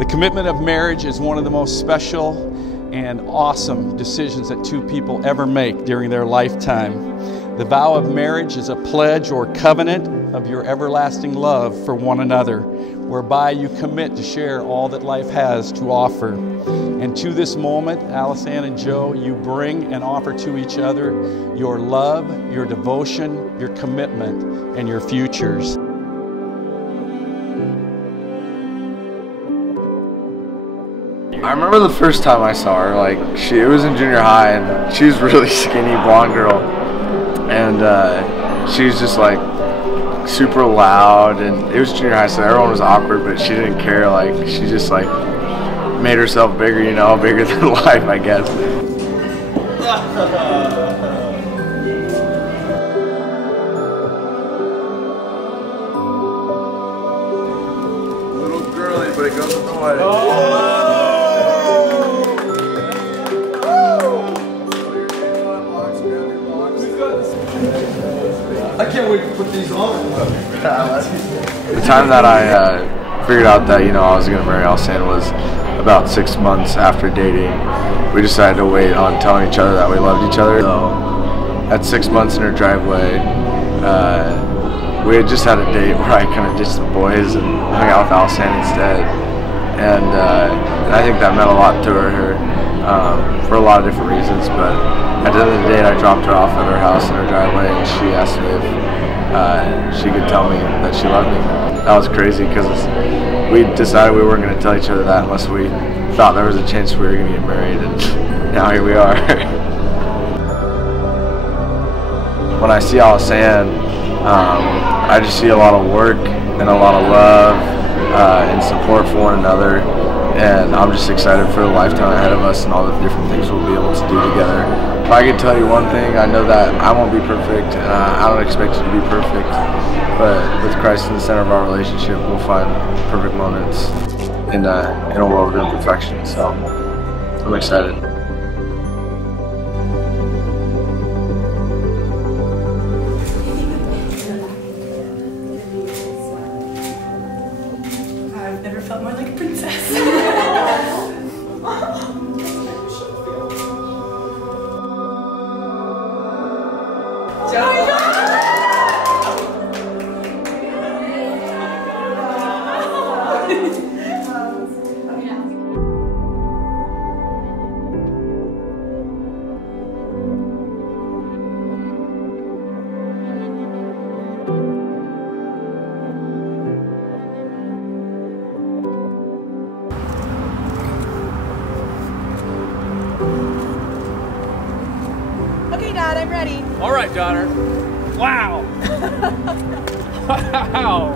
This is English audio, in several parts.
The commitment of marriage is one of the most special and awesome decisions that two people ever make during their lifetime. The vow of marriage is a pledge or covenant of your everlasting love for one another, whereby you commit to share all that life has to offer. And to this moment, Alysanne and Joe, you bring and offer to each other your love, your devotion, your commitment, and your futures. I remember the first time I saw her, it was in junior high, and she was a really skinny blonde girl, and she was just super loud, and it was junior high, so everyone was awkward, but she didn't care. She just made herself bigger, bigger than life, I guess. Little girly, but it goes with the wedding. Oh! I can't wait to put these on. The time that I figured out that I was going to marry Alysanne was about 6 months after dating. We decided to wait on telling each other that we loved each other. So at 6 months in her driveway, we had just had a date where I kind of ditched the boys and hung out with Alysanne instead. And I think that meant a lot to her for a lot of different reasons. But at the end of the day, I dropped her off at her house in her driveway, and she asked me if she could tell me that she loved me. That was crazy because we decided we weren't going to tell each other that unless we thought there was a chance we were going to get married, and now here we are. When I see Alysanne, I just see a lot of work and a lot of love and support for one another, and I'm just excited for the lifetime ahead of us and all the different things we'll be able to do together. If I could tell you one thing, I know that I won't be perfect, and I don't expect you to be perfect, but with Christ in the center of our relationship, we'll find perfect moments in a world of imperfection, so I'm excited. I've never felt more like a princess. Okay, Dad, I'm ready. All right, daughter. Wow. Wow.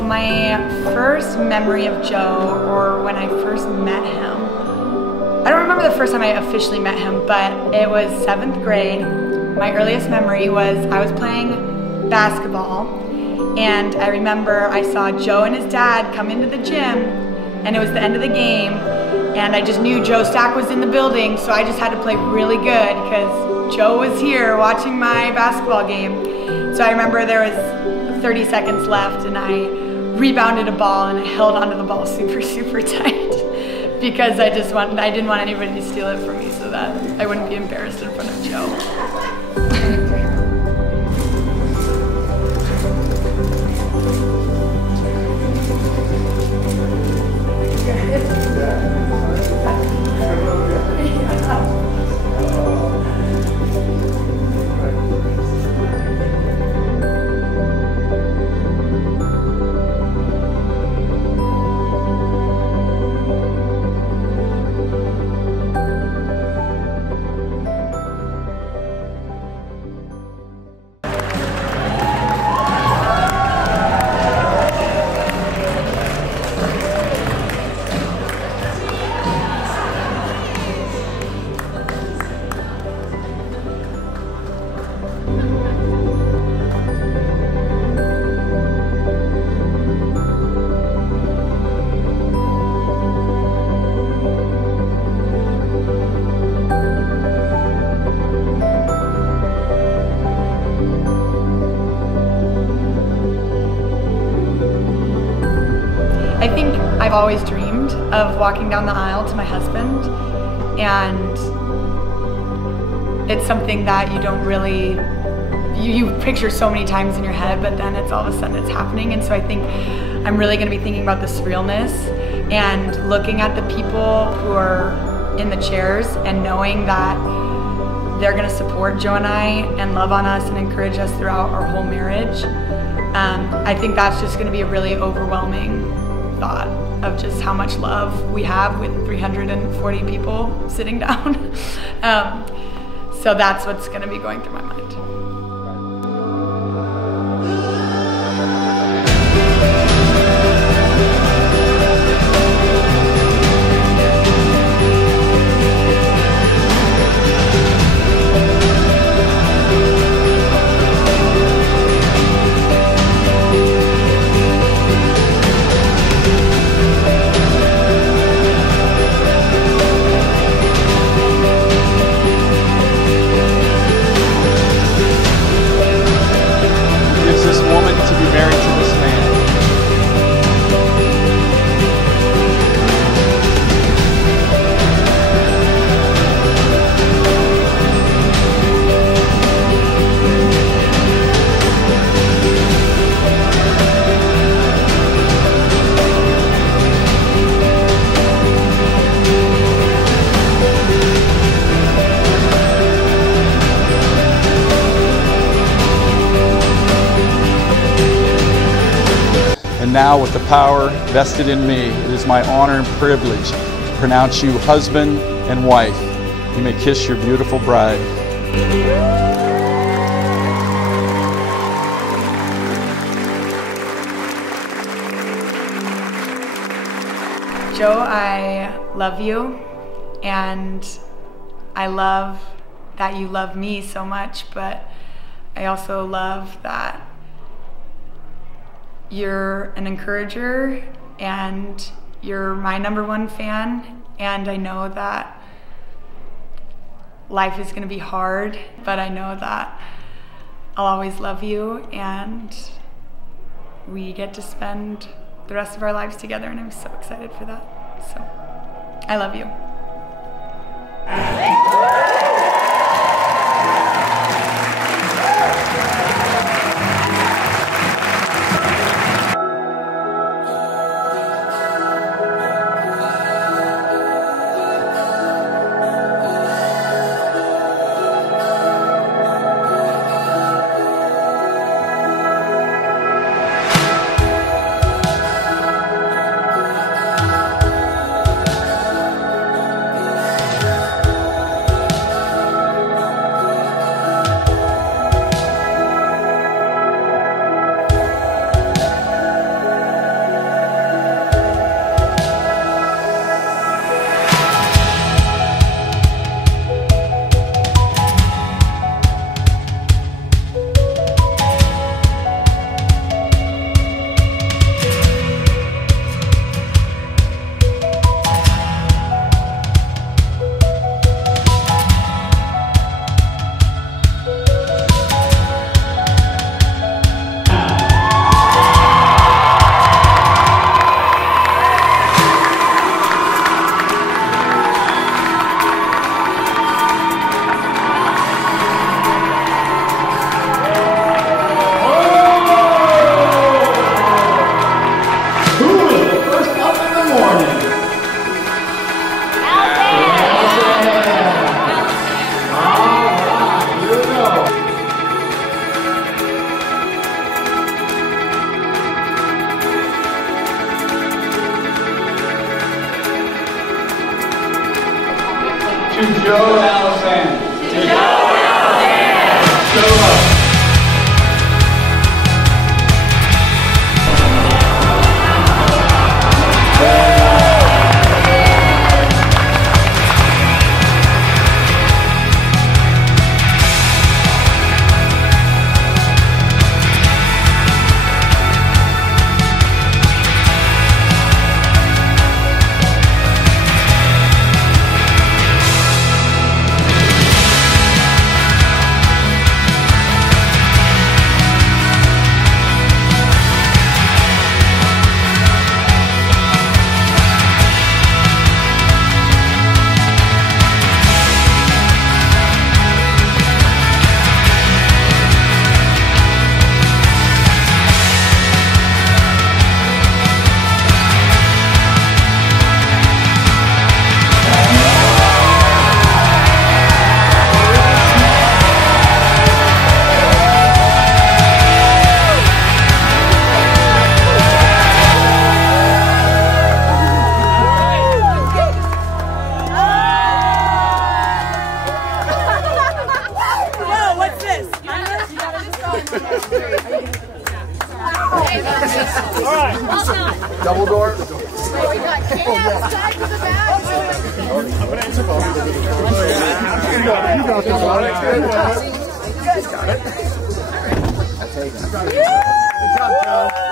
My first memory of Joe, or when I first met him, I don't remember the first time I officially met him, but it was 7th grade. My earliest memory was I was playing basketball, and I remember I saw Joe and his dad come into the gym, and it was the end of the game, and I just knew Joe Stack was in the building, so I just had to play really good because Joe was here watching my basketball game. So I remember there was 30 seconds left, and I rebounded a ball, and I held onto the ball super, super tight because I didn't want anybody to steal it from me so that I wouldn't be embarrassed in front of Joe. always dreamed of walking down the aisle to my husband, and it's something that you don't really, you picture so many times in your head, but then it's all of a sudden it's happening. And so I think I'm really gonna be thinking about the surrealness and looking at the people who are in the chairs and knowing that they're gonna support Joe and I and love on us and encourage us throughout our whole marriage. I think that's just gonna be a really overwhelming thought of just how much love we have with 340 people sitting down. So that's what's gonna be going through my mind. And now, with the power vested in me, it is my honor and privilege to pronounce you husband and wife. You may kiss your beautiful bride. Joe, I love you, and I love that you love me so much, but I also love that you're an encourager and you're my #1 fan, and I know that life is gonna be hard, but I know that I'll always love you, and we get to spend the rest of our lives together, and I'm so excited for that. So, I love you. To Joe and Alysanne. To Joe and Alysanne. Show up. All right. Double door. We got Ken outside with the bag. You got this one. You guys got it. Good job, Joe.